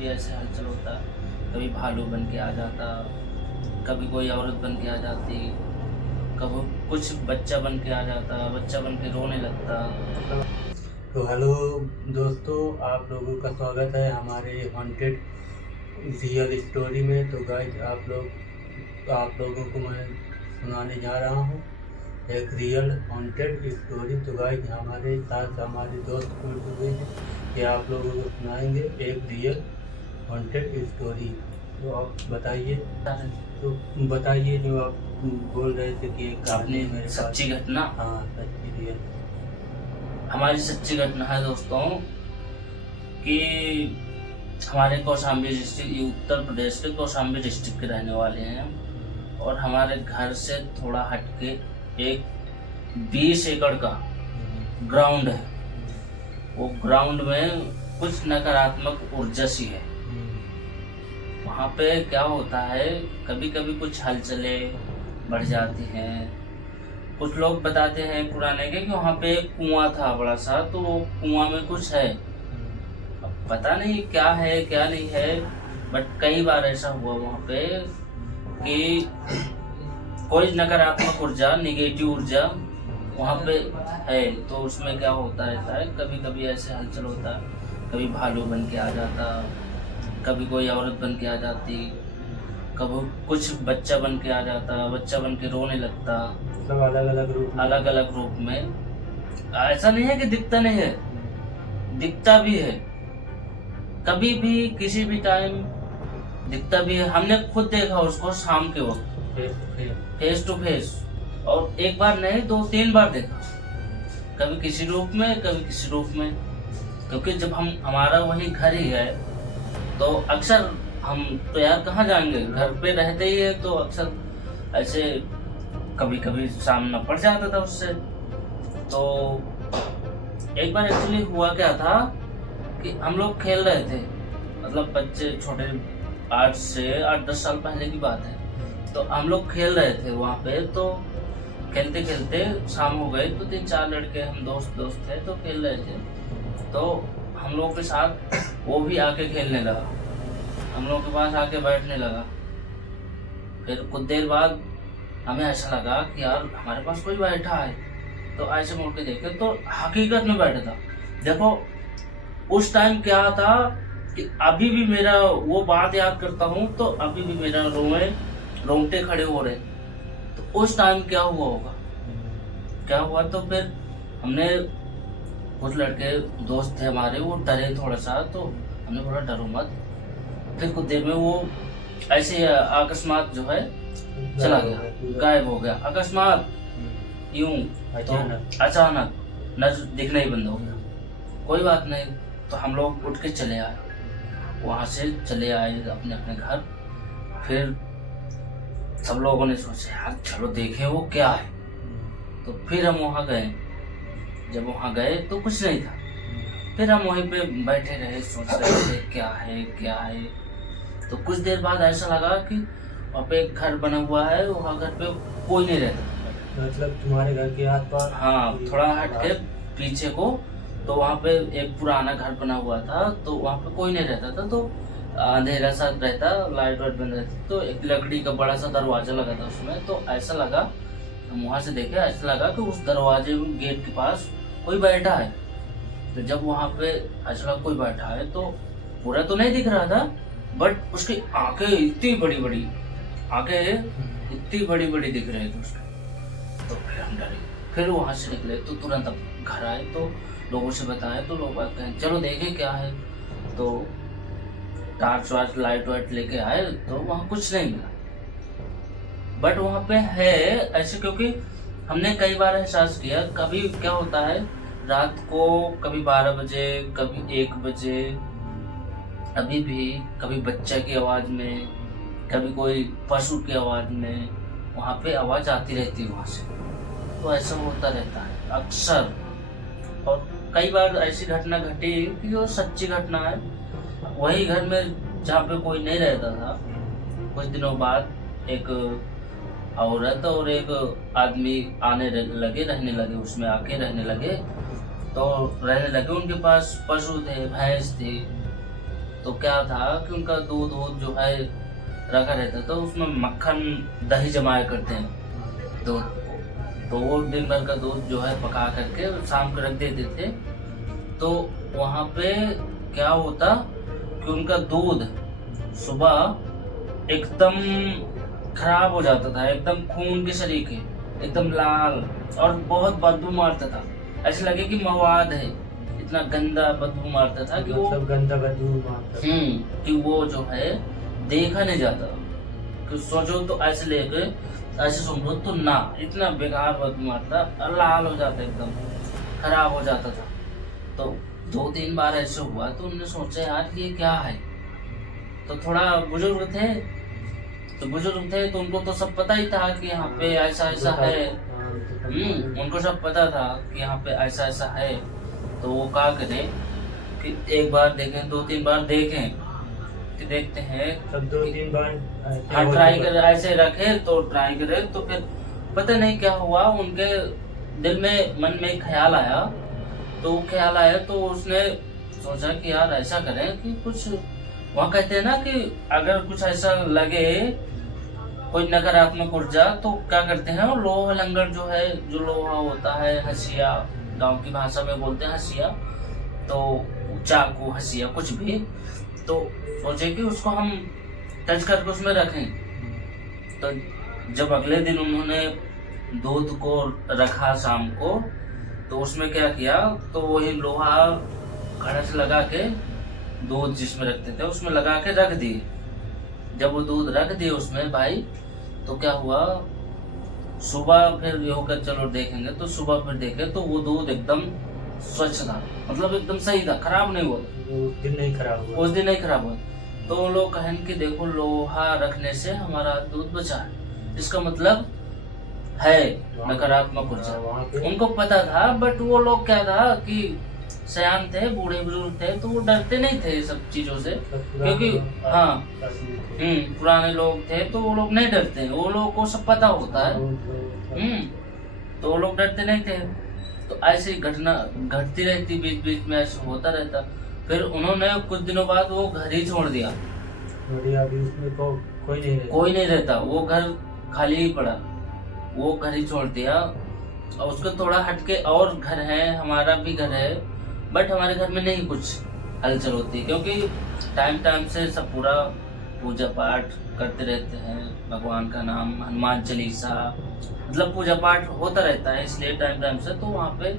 कभी ऐसे हलचल होता, कभी भालू बन के आ जाता, कभी कोई औरत बन के आ जाती, कभी कुछ बच्चा बन के आ जाता, बच्चा बन के रोने लगता। तो हेलो दोस्तों, आप लोगों का स्वागत है हमारे हॉन्टेड रियल स्टोरी में। तो गाइस आप लोगों को मैं सुनाने जा रहा हूँ एक रियल हॉन्टेड स्टोरी। तो गाइस हमारे साथ हमारे दोस्त जुड़ चुके हैं कि आप लोगों को सुनाएंगे एक रियल हॉन्टेड स्टोरी। तो आप बताइए। तो बताइए जो आप बोल रहे थे कि एक कहानी अपनी मेरे पास। सच्ची घटना। हाँ, सच्ची रियल। हमारी सच्ची घटना है दोस्तों कि हमारे कौशाम्बी डिस्ट्रिक्ट, ये उत्तर प्रदेश के कौशाम्बी डिस्ट्रिक्ट के रहने वाले हैं और हमारे घर से थोड़ा हटके एक 20 एकड़ का ग्राउंड है। वो ग्राउंड में कुछ नकारात्मक ऊर्जा सी है। वहाँ पे क्या होता है, कभी कभी कुछ हलचले बढ़ जाती हैं। कुछ लोग बताते हैं पुराने के कि वहाँ पे एक कुआं था बड़ा सा, तो वो कुआं में कुछ है। अब पता नहीं क्या है क्या नहीं है, बट कई बार ऐसा हुआ वहाँ पे कि कोई नकारात्मक ऊर्जा, निगेटिव ऊर्जा वहाँ पे है। तो उसमें क्या होता रहता है, कभी कभी ऐसे हलचल होता, कभी भालू बन के आ जाता, कभी कोई औरत बन के आ जाती, कभी कुछ बच्चा बन के आ जाता, बच्चा बन के रोने लगता। सब अलग अलग रूप में। ऐसा नहीं है कि दिखता नहीं है, दिखता भी है। कभी भी किसी भी टाइम दिखता भी है। हमने खुद देखा उसको शाम के वक्त फेस टू फेस, और एक बार नहीं 2-3 बार देखा, कभी किसी रूप में कभी किसी रूप में। क्योंकि जब हमारा वही घर ही है तो अक्सर हम तो यार कहाँ जाएंगे, घर पे रहते ही है, तो अक्सर ऐसे कभी कभी सामना पड़ जाता था उससे। तो एक बार एक्चुअली हुआ क्या था कि हम लोग खेल रहे थे, मतलब बच्चे छोटे, 8 से 8-10 साल पहले की बात है। तो हम लोग खेल रहे थे वहाँ पे। तो खेलते खेलते शाम हो गई, तो 3-4 लड़के हम दोस्त थे, तो खेल रहे थे। तो हम लोगों के साथ वो भी आके खेलने लगा, हम लोगों के पास आके बैठने लगा। फिर कुछ देर बाद हमें ऐसा लगा कि यार हमारे पास कोई बैठा है। तो ऐसे मुड़ के देखे तो हकीकत में बैठा था। देखो उस टाइम क्या था कि अभी भी मेरा वो बात याद करता हूँ तो अभी भी मेरा रोंगटे खड़े हो रहे। तो उस टाइम क्या हुआ होगा, क्या हुआ। तो फिर हमने, कुछ लड़के दोस्त थे हमारे, वो डरे थोड़ा सा, तो हमने बोला डरो मत। फिर कुछ देर में वो ऐसे अकस्मात जो है चला गया, गायब हो गया अकस्मात, यूं तो अचानक नजर दिखना ही बंद हो गया। कोई बात नहीं, तो हम लोग उठ के चले आए, वहां से चले आए अपने अपने घर। फिर सब लोगों ने सोचा यार चलो देखें वो क्या है। तो फिर हम वहां गए। जब वहां गए तो कुछ नहीं था। फिर हम वहीं पे बैठे रहे, सोच रहे थे क्या है क्या है। तो कुछ देर बाद ऐसा लगा कि वहाँ पे एक घर बना हुआ है, वहाँ घर पे कोई नहीं रहता। मतलब तुम्हारे घर के आसपास? हाँ, थोड़ा हट के पीछे को, तो वहाँ पे एक पुराना घर बना हुआ था, तो वहाँ पे कोई नहीं रहता था। तो अंधेरा सा रहता, लाइट वाइट बंद रहती, तो एक लकड़ी का बड़ा सा दरवाजा लगा था उसमें। तो ऐसा लगा, हम वहाँ से देखे, ऐसा लगा कि उस दरवाजे गेट के पास कोई बैठा है। तो जब वहाँ पे ऐसा लगा कोई बैठा है, तो पूरा तो नहीं दिख रहा था, बट उसकी आंखें इतनी बड़ी बड़ी, आंखें इतनी बड़ी बड़ी दिख रही थी उसके। तो फिर हम डरे, फिर वहां से निकले, तो तुरंत अब घर आए, तो लोगों से बताया, तो लोग कहें चलो देखे क्या है। तो टार्च वार्च लाइट वाइट लेके आए, तो वहाँ कुछ नहीं मिला, बट वहाँ पे है ऐसे। क्योंकि हमने कई बार एहसास किया, कभी क्या होता है रात को, कभी 12 बजे, कभी 1 बजे, अभी भी कभी बच्चे की आवाज में, कभी कोई पशु की आवाज में, वहाँ पे आवाज आती रहती है वहाँ से। तो ऐसा होता रहता है अक्सर। और कई बार ऐसी घटना घटी कि वो सच्ची घटना है। वही घर में जहाँ पे कोई नहीं रहता था, कुछ दिनों बाद एक औरत और एक आदमी आने लगे, रहने लगे, उसमें आके रहने लगे। तो रहने लगे, उनके पास पशु थे, भैंस थी। तो क्या था कि उनका दूध वूध जो है रखा रहता था, उसमें मक्खन दही जमाया करते हैं दूध, तो वो दिन भर का दूध जो है पका करके शाम को रख देते थे। तो वहाँ पे क्या होता कि उनका दूध सुबह एकदम खराब हो जाता था, एकदम खून के सरीखे, एकदम लाल, और बहुत बदबू मारता था, ऐसे लगे कि मवाद है, इतना गंदा बदबू मारता था कि वो सब गंदा बदबू मारता कि वो जो है देखा नहीं जाता, कि सोचो तो ऐसे लेके ऐसे समझो तो ना, इतना बेकार बदबू मारता, लाल हो जाता, एकदम खराब हो जाता था। तो 2-3 बार ऐसे हुआ तो उन्होंने सोचा यार ये क्या है। तो थोड़ा बुजुर्ग थे तो उनको तो सब पता ही था कि यहाँ पे ऐसा ऐसा है। उनको सब पता था कि यहाँ पे ऐसा ऐसा है। तो वो क्या करें कि एक बार देखें, 2-3 बार देखें कि देखते हैं, सब 2-3 बार हाँ ट्राई कर, ऐसे रखे तो ट्राई करे। तो फिर पता नहीं क्या हुआ, उनके दिल में मन में ख्याल आया। तो ख्याल आया तो उसने सोचा कि यार ऐसा करें कि कुछ, वहाँ कहते हैं ना कि अगर कुछ ऐसा लगे, कोई नकारात्मक ऊर्जा, तो क्या करते हैं, लोहा लंगर जो है, जो लोहा होता है, हसिया, गांव की भाषा में बोलते हैं हसिया, तो चाकू, हसिया, कुछ भी, तो सोचे कि उसको हम टच करके उसमें रखें। तो जब अगले दिन उन्होंने दूध को रखा शाम को, तो उसमें क्या किया, तो वही लोहा घड़ा से लगा के दूध जिसमें रखते थे उसमें लगा के रख दिए। जब वो दूध रख दिए उसमें भाई, तो क्या हुआ, सुबह फिर ये होकर चलो देखेंगे, तो सुबह फिर देखे तो वो दूध एकदम स्वच्छ था, मतलब एकदम सही था, खराब नहीं हुआ। उस दिन नहीं खराब हुआ। तो वो लोग कहें कि देखो लोहा रखने से हमारा दूध बचा है, इसका मतलब है नकारात्मक ऊर्जा। उनको पता था, बट वो लोग क्या था कि सयान थे, बूढ़े बुजुर्ग थे, तो वो डरते नहीं थे सब चीजों से, क्योंकि हाँ पुराने लोग थे, तो वो लोग नहीं डरते, वो लोग को सब पता होता है। तो वो लोग डरते नहीं थे। तो ऐसी घटना घटती रहती, बीच बीच में ऐसा होता रहता। फिर उन्होंने कुछ दिनों बाद वो घर ही छोड़ दिया, अभी उसमें कोई नहीं रहता, वो घर खाली ही पड़ा, वो घर ही छोड़ दिया। और उसको थोड़ा हटके और घर है, हमारा भी घर है, बट हमारे घर में नहीं कुछ हलचल होती, क्योंकि टाइम से सब पूरा पूजा पाठ करते रहते हैं, भगवान का नाम, हनुमान चालीसा, मतलब पूजा पाठ होता रहता है, इसलिए टाइम से तो वहाँ पे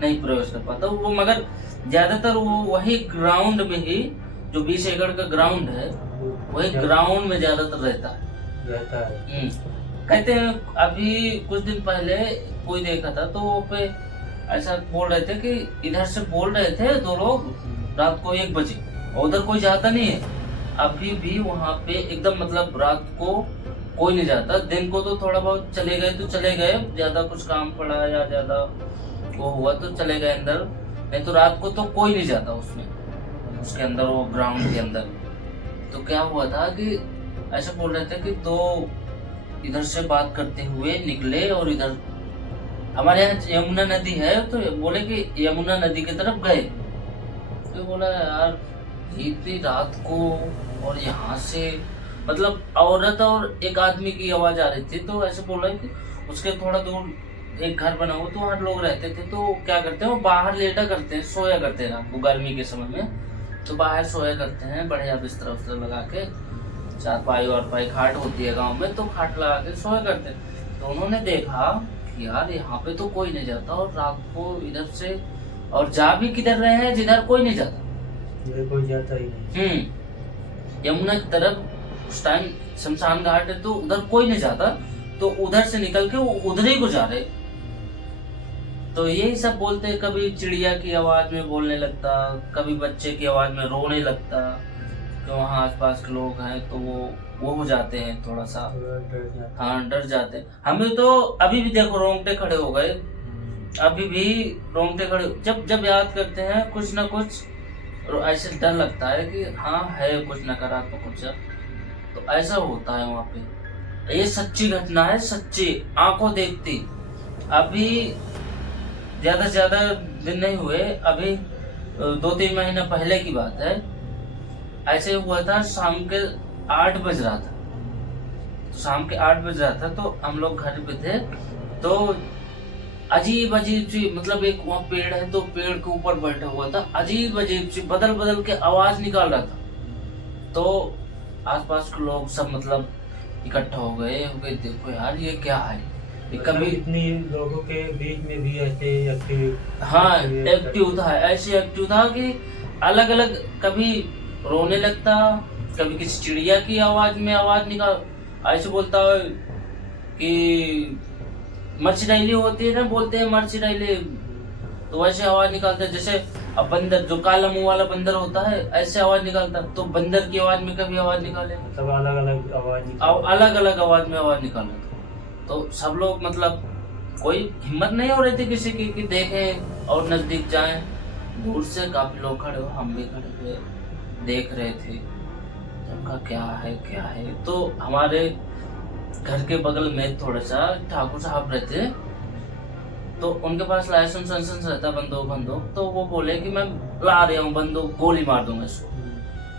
नहीं प्रवेश कर पाता वो। मगर ज्यादातर वो वही ग्राउंड में ही, जो 20 एकड़ का ग्राउंड है, वही ग्राउंड में ज्यादातर रहता है। कहते हैं अभी कुछ दिन पहले कोई देखा था, तो वो पे ऐसा बोल रहे थे कि इधर से बोल रहे थे 2 लोग रात को 1 बजे, उधर कोई जाता नहीं है अभी भी वहाँ पे, एकदम मतलब रात को कोई नहीं जाता। दिन को तो थोड़ा बहुत चले गए तो चले गए, ज्यादा कुछ काम पड़ा या ज्यादा वो हुआ तो चले गए अंदर, नहीं तो रात को तो कोई नहीं जाता उसमें, उसके अंदर, वो ग्राउंड के अंदर। तो क्या हुआ था कि ऐसा बोल रहे थे कि 2 इधर से बात करते हुए निकले और इधर हमारे यहाँ यमुना नदी है, तो बोले कि यमुना नदी की तरफ गए। तो बोला यार इतनी रात को और यहाँ से, मतलब औरत और एक आदमी की आवाज आ रही थी। तो ऐसे बोल रहे कि उसके थोड़ा दूर एक घर बना हो, तो वहाँ लोग रहते थे, तो क्या करते हैं वो बाहर लेटा करते हैं, सोया करते हैं रात को गर्मी के समय में, तो बाहर सोया करते हैं, बढ़िया बिस्तर उस्तर लगा के, 4 पाई और पाई खाट होती है गांव में, तो खाट लगा के सोया करते हैं। तो उन्होंने देखा कि यार यहाँ पे तो कोई नहीं जाता, और रात को इधर से, और जा भी किधर रहे हैं जिधर कोई नहीं जाता, कोई जाता ही नहीं। यमुना की तरफ उस टाइम शमशान घाट है, तो उधर कोई नहीं जाता, तो उधर से निकल के वो उधर ही को जा रहे। तो यही सब बोलते, कभी चिड़िया की आवाज में बोलने लगता, कभी बच्चे की आवाज में रोने लगता, तो वहाँ आसपास के लोग हैं तो वो हो जाते हैं थोड़ा सा, हाँ डर जाते हैं। हमें तो अभी भी देखो रोंगटे खड़े हो गए, अभी भी रोंगटे खड़े, जब याद करते हैं कुछ ना कुछ ऐसे डर लगता है कि हाँ है कुछ नकारात्मक ऊर्जा, तो ऐसा होता है वहाँ पे। ये सच्ची घटना है, सच्ची आंखों देखती। अभी ज्यादा से ज्यादा दिन नहीं हुए, अभी 2-3 महीना पहले की बात है। ऐसे हुआ था, शाम के 8 बज रहा था, तो शाम के 8 बज रहा था, तो हम लोग घर पे थे, तो अजीब अजीब सी, मतलब एक वहाँ पेड़ है, तो पेड़ के ऊपर बैठा हुआ था, अजीब अजीब सी बदल बदल के आवाज निकाल रहा था। तो आसपास के लोग सब मतलब इकट्ठा हो गए, देखो यार ये क्या है, ये कभी इतनी लोगों के बीच में भी ऐसे एक्टिव, हाँ एक्टिव था, ऐसे एक्टिव था कि अलग अलग, कभी रोने लगता, कभी किसी चिड़िया की आवाज में आवाज निकाल, ऐसे बोलता है कि मर्चिडाइली होती है ना, बोलते हैं मर्चिडाइली, तो वैसे आवाज निकालता है। जैसे अब बंदर, जो काला मुंह वाला बंदर होता है, ऐसे आवाज निकालता, तो बंदर की आवाज में कभी आवाज निकाले, सब अलग अलग आवाज अलग अलग आवाज में आवाज निकाला। तो सब लोग मतलब कोई हिम्मत नहीं हो रही थी किसी की कि देखें और नजदीक जाएं। दूर से काफी लोग खड़े हो, हम भी खड़े थे, देख रहे थे, उनका क्या है। तो हमारे घर के बगल में थोड़ा सा ठाकुर साहब रहते, तो उनके पास लाइसेंस रहता, बंदूक, तो वो बोले कि मैं ला रहा हूँ बंदूक, गोली मार दूंगा इसको,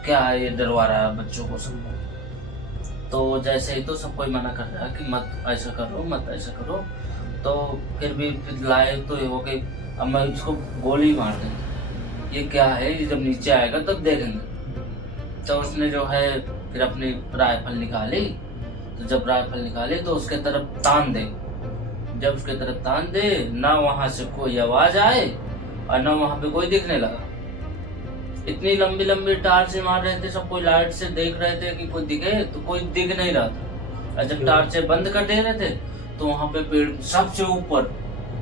क्या है ये डरवा रहा है बच्चों को सबको। तो जैसे ही तो सब कोई मना कर रहा है कि मत ऐसा करो, मत ऐसा करो, तो फिर भी लाए, तो ये हो गई अब मैं इसको गोली मार देंगे, ये क्या है, ये जब नीचे आएगा तब देखेंगे। तो उसने जो है फिर अपनी राइफल निकाली, तो जब राइफल निकाली तो उसके तरफ तान दे, जब उसके तरफ तान दे, ना वहां से कोई आवाज आए और ना वहां पे कोई दिखने लगा। इतनी लंबी लंबी टार्च से मार रहे थे, सब कोई लाइट से देख रहे थे कि कोई दिखे, तो कोई दिख नहीं रहा था। और जब टार्च से बंद कर दे रहे थे, तो वहां पे पेड़ सबसे ऊपर,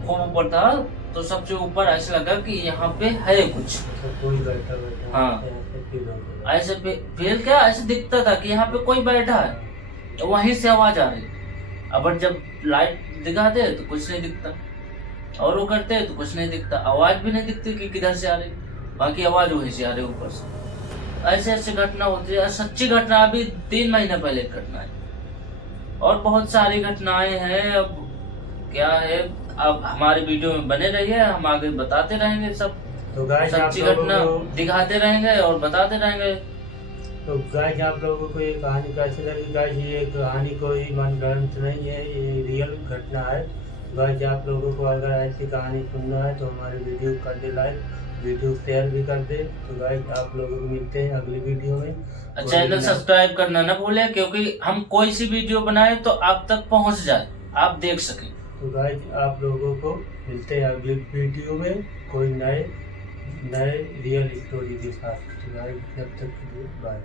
खूब ऊपर था, तो सबसे ऊपर ऐसा लगा कि यहाँ पे है कुछ, कोई बैठा हाँ ऐसे फिर क्या ऐसे दिखता था कि यहाँ पे कोई बैठा है, तो वहीं से आवाज आ रही। अब जब लाइट दिखाते तो कुछ नहीं दिखता, और वो करते तो कुछ नहीं दिखता, आवाज भी नहीं दिखती कि किधर से आ रही, बाकी आवाज वहीं से आ रही ऊपर से। ऐसे ऐसे घटना होती है, सच्ची घटना, अभी 3 महीने पहले घटना है, और बहुत सारी घटनाएं हैं। अब क्या है, अब हमारे वीडियो में बने रहिए, हम आगे बताते रहेंगे सब, तो सच्ची घटना दिखाते रहेंगे और बताते रहेंगे। तो गाइस आप लोगों को ये कहानी कैसी लगी? गाइस ये कहानी कोई मनगढ़ंत नहीं है, ये रियल घटना है। गाइस आप लोगों को अगर ऐसी कहानी सुनना है तो हमारे वीडियो कर दे लाइक, वीडियो शेयर भी कर दे। तो गाइस आप लोगों को मिलते हैं अगली वीडियो में। चैनल सब्सक्राइब करना ना भूले, क्योंकि हम कोई सी वीडियो बनाए तो आप तक पहुंच जाए, आप देख सकें। तो गाइस आप लोगों को मिलते हैं अगली वीडियो में कोई नए रियल स्टोरी के साथ। तो गाइस जब तक के लिए बाय।